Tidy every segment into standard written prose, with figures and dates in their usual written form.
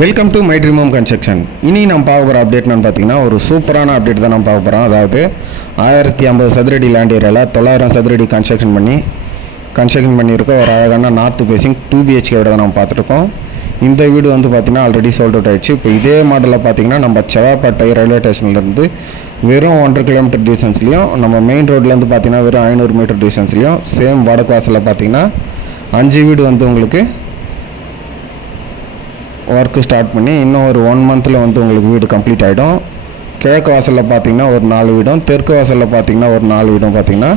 Welcome to my dream home construction. இனி நம்ம பார்க்க போகிற அப்டேட்னு பார்த்தீங்கன்னா ஒரு சூப்பரான அப்டேட் தான் நம்ம பார்க்க போகிறோம். அதாவது 1050 சதுரடி லேண்ட் ஏரியாவில் 900 சதுரடி கன்ஸ்ட்ரக்ஷன் பண்ணியிருக்க ஒரு அழகான நார்த் ஃபேசிங் 2 BHK வீடு தான் நம்ம பார்த்துருக்கோம். இந்த வீடு வந்து பார்த்திங்கன்னா ஆல்ரெடி சோல்ட் அவுட் ஆகிடுச்சு. இப்போ இதே மாடலில் பார்த்திங்கன்னா நம்ம செவ்வாப்பேட்டை ரயில்வே ஸ்டேஷன்லேருந்து வெறும் 1.5 கிலோமீட்டர் டிஸ்டன்ஸ்லையும், நம்ம மெயின் ரோட்லேருந்து பார்த்திங்கன்னா வெறும் 500 மீட்டர் டிஸ்டன்ஸ்லையும், சேம் வடக்கு வாசலில் பார்த்திங்கன்னா 5 வீடு வந்து உங்களுக்கு ஒர்க்கு ஸ்டார்ட் பண்ணி இன்னும் ஒரு 1 மந்தில் வந்து உங்களுக்கு வீடு கம்ப்ளீட் ஆகிடும். கிழக்கு வாசலில் பார்த்திங்கன்னா ஒரு 4 வீடும், தெற்கு வாசலில் பார்த்திங்கன்னா ஒரு 4 வீடும் பார்த்திங்கன்னா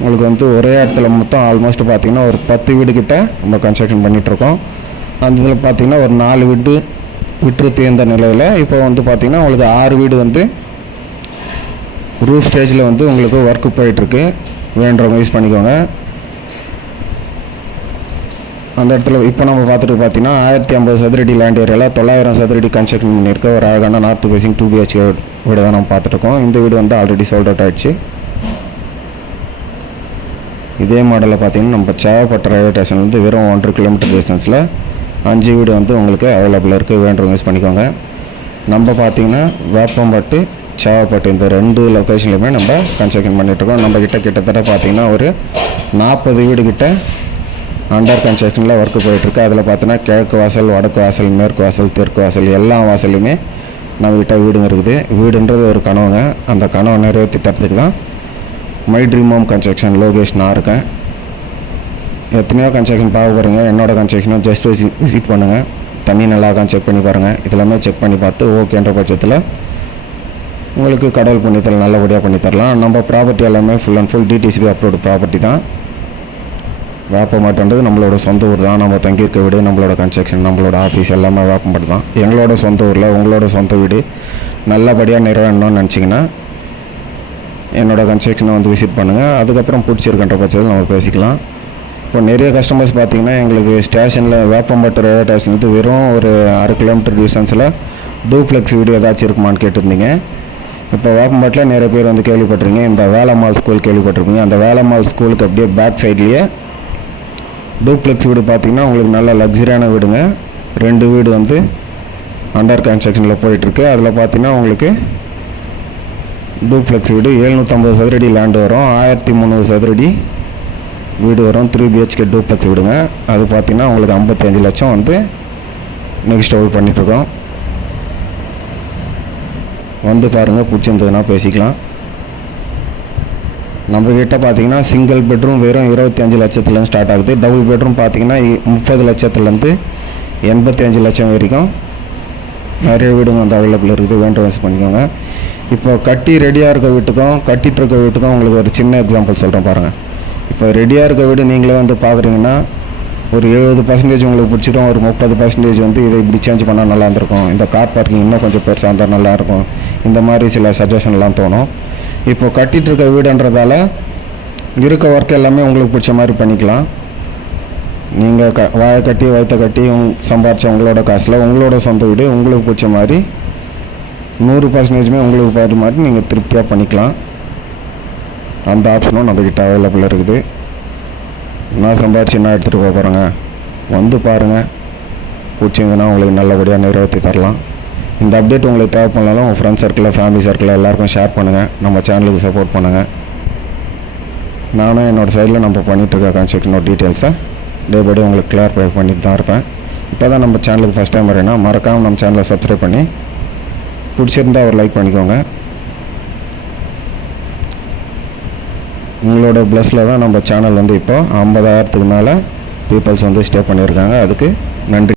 உங்களுக்கு வந்து ஒரே இடத்துல மொத்தம் ஆல்மோஸ்ட் பார்த்திங்கன்னா ஒரு 10 வீடு கிட்ட நம்ம கன்ஸ்ட்ரக்ஷன் பண்ணிகிட்ருக்கோம். அந்த இதில் பார்த்திங்கன்னா ஒரு 4 வீடு விட்டு தீர்ந்த நிலையில் இப்போ வந்து பார்த்திங்கன்னா உங்களுக்கு 6 வீடு வந்து ரூஃப் ஸ்டேஜில் வந்து உங்களுக்கு ஒர்க்கு போயிட்டுருக்கு. வேண்டுறவங்க யூஸ் பண்ணிக்கோங்க. அந்த இடத்துல இப்போ நம்ம பார்த்துட்டு பார்த்தீங்கன்னா 1050 சதுரடி லேண்ட் ஏரியாவில் 900 சதுரடி கன்ஸ்ட்ரக்ஷன் பண்ணியிருக்க ஒரு அழகான நார்த் ஃபேசிங் 2 BHK வீடு தான் நம்ம பார்த்துருக்கோம். இந்த வீடு வந்து ஆல்ரெடி சோல்ட் அவுட் ஆகிடுச்சு. இதே மாடலில் பார்த்தீங்கன்னா நம்ம செவ்வாப்பேட்டை ரயில்வே ஸ்டேஷன்லேருந்து வெறும் 1.5 கிலோமீட்டர் டிஸ்டன்ஸில் 5 வீடு வந்து உங்களுக்கு அவைலபிளாக இருக்குது. வேண்டுறவங்க யூஸ் பண்ணிக்கோங்க. நம்ம பார்த்தீங்கன்னா வேப்பம்பட்டு, செவ்வாப்பேட்டை இந்த 2 லொக்கேஷன்லையுமே நம்ம கன்ஸ்ட்ரக்ஷன் பண்ணிகிட்ருக்கோம். நம்ம கிட்டத்தட்ட பார்த்தீங்கன்னா ஒரு 40 வீடு கிட்ட அண்டர் கன்ஸ்ட்ரக்ஷனில் ஒர்க்கு போயிட்டுருக்கு. அதில் பார்த்தீங்கன்னா கிழக்கு வாசல், வடக்கு வாசல், மேற்கு வாசல், தெற்கு வாசல் எல்லா வாசல்லையுமே நம்மகிட்ட வீடுங்க இருக்குது. வீடுன்றது ஒரு கனவுங்க. அந்த கனவை நிறைவேற்றி தரத்துக்கு தான் my dream home construction Lokesh நான் இருக்கேன். எத்தனையோ கன்ஸ்ட்ரக்ஷன் பார்க்க போகிறீங்க. என்னோடய கன்ஸ்ட்ரக்ஷனை ஜஸ்ட் விசிட் பண்ணுங்கள். தண்ணி நல்லா இருக்கான்னு செக் பண்ணி பாருங்கள். இதெல்லாமே செக் பண்ணி பார்த்து ஓகேன்ற பட்சத்தில் உங்களுக்கு கடவுள் பண்ணித்தரலாம், நல்லபடியாக பண்ணித்தரலாம். நம்ம ப்ராப்பர்ட்டி எல்லாமே full and full DTCP upload property தான். வேப்பம்பட்டுன்றது நம்மளோட சொந்த ஊர் தான். நம்ம தங்கியிருக்க வீடு, நம்மளோட கன்ஸ்ட்ரக்ஷன், நம்மளோட ஆஃபீஸ் எல்லாமே வேப்பம்பட்டு தான். எங்களோட சொந்த ஊரில் உங்களோட சொந்த வீடு நல்லபடியாக நிறைவேறணும்னு நினச்சிங்கன்னா என்னோடய கன்ஸ்ட்ரக்ஷனை வந்து விசிட் பண்ணுங்கள். அதுக்கப்புறம் பிடிச்சிருக்கின்ற பட்சத்தில் நம்ம பேசிக்கலாம். இப்போ நிறைய கஸ்டமர்ஸ் பார்த்திங்கன்னா எங்களுக்கு ஸ்டேஷனில் வேப்பம்பட்டு ரயில்வே ஸ்டேஷன்லேருந்து வெறும் ஒரு 1/2 கிலோமீட்டர் டிஸ்டன்ஸில் டூப்ளெக்ஸ் வீடு ஏதாச்சும் இருக்குமான்னு கேட்டிருந்தீங்க. இப்போ வேப்பம்பட்டில் நிறைய பேர் வந்து கேள்விப்பட்டிருங்க. இந்த வேலம்மாள் ஸ்கூல் கேள்விப்பட்டிருப்பீங்க. அந்த வேலம்மாள் ஸ்கூலுக்கு அப்படியே பேக் சைட்லேயே டூப்ளெக்ஸ் வீடு பார்த்திங்கன்னா உங்களுக்கு நல்ல லக்ஸரியான வீடுங்க. 2 வீடு வந்து அண்டர் கன்ஸ்ட்ரக்ஷனில் போயிட்டுருக்கு. அதில் பார்த்திங்கன்னா உங்களுக்கு டூப்ளெக்ஸ் வீடு 750 சதுரடி லேண்டு வரும், 1300 சதுரடி வீடு வரும். 3 BHK டூப்ளெக்ஸ் வீடுங்க. அது பார்த்திங்கன்னா உங்களுக்கு 55 லட்சம் வந்து நெக்ஸ்ட் ஹோல்ட் பண்ணிகிட்ருக்கோம். வந்து பாருங்கள், பிடிச்சிருந்ததுன்னா பேசிக்கலாம். நம்மக்கிட்ட பார்த்தீங்கன்னா சிங்கிள் பெட்ரூம் வெறும் 25 லட்சத்துலேருந்து ஸ்டார்ட் ஆகுது. டபுள் பெட்ரூம் பார்த்தீங்கன்னா 30 லட்சத்துலேருந்து 85 லட்சம் வரைக்கும் நிறைய வீடுங்க வந்து அவைலபிள் இருக்குது. வேண்டுவன்ஸ் பண்ணிக்கோங்க. இப்போ கட்டி ரெடியாக இருக்க வீட்டுக்கும் கட்டிகிட்டு இருக்க வீட்டுக்கும் உங்களுக்கு ஒரு சின்ன எக்ஸாம்பிள் சொல்கிறேன் பாருங்கள். இப்போ ரெடியாக இருக்க வீடு நீங்களே வந்து பார்க்குறீங்கன்னா ஒரு 70% உங்களுக்கு பிடிச்சிடும். ஒரு 30% வந்து இதை இப்படி சேஞ்ச் பண்ணால் நல்லா இருந்திருக்கும், இந்த கார் பார்க்கிங் இன்னும் கொஞ்சம் பெருசாக இருந்தால் நல்லாயிருக்கும், இந்த மாதிரி சில சஜஷன்லாம் தோணும். இப்போ கட்டிகிட்டு இருக்க வீடுன்றதால இருக்க ஒர்க் எல்லாமே உங்களுக்கு பிடிச்ச மாதிரி பண்ணிக்கலாம். நீங்கள் வாயை கட்டி வயிற்ற கட்டி சம்பாரித்த உங்களோட காசில் உங்களோட சொந்த வீடு உங்களுக்கு பிடிச்ச மாதிரி 100% உங்களுக்கு பாரு மாதிரி நீங்கள் திருப்தியாக பண்ணிக்கலாம். அந்த ஆப்ஷனும் நம்மக்கிட்ட அவைலபிள் இருக்குது. நான் சம்பாரிச்சு என்ன எடுத்துகிட்டு போக போகிறேங்க. வந்து பாருங்கள், பிடிச்சிங்கன்னா உங்களுக்கு நல்லபடியாக நிறைவேற்றி தரலாம். இந்த அப்டேட் உங்களுக்கு தேவைப்படனாலும் உங்கள் ஃப்ரெண்ட்ஸ் சர்க்கிளில், ஃபேமிலி சர்க்கிளில் எல்லாருக்கும் ஷேர் பண்ணுங்கள். நம்ம சேனலுக்கு சப்போர்ட் பண்ணுங்கள். நானும் என்னோடய சைடில் நம்ம பண்ணிகிட்ருக்க கன்ஸ்ட்ரக்ஷனோட டீட்டெயில்ஸை டே பை டே உங்களுக்கு கிளியர் பண்ணிட்டு தான் இருப்பேன். இப்போ தான் நம்ம சேனலுக்கு ஃபஸ்ட் டைம் வரேன்னா மறக்காமல் நம்ம சேனலை சப்ஸ்கிரைப் பண்ணி பிடிச்சிருந்தால் ஒரு லைக் பண்ணிக்கோங்க. உங்களோட ப்ளஸில் தான் நம்ம சேனல் வந்து இப்போ 50,000க்கு மேலே பீப்புள்ஸ் வந்து ஸ்டே பண்ணியிருக்காங்க. அதுக்கு நன்றி.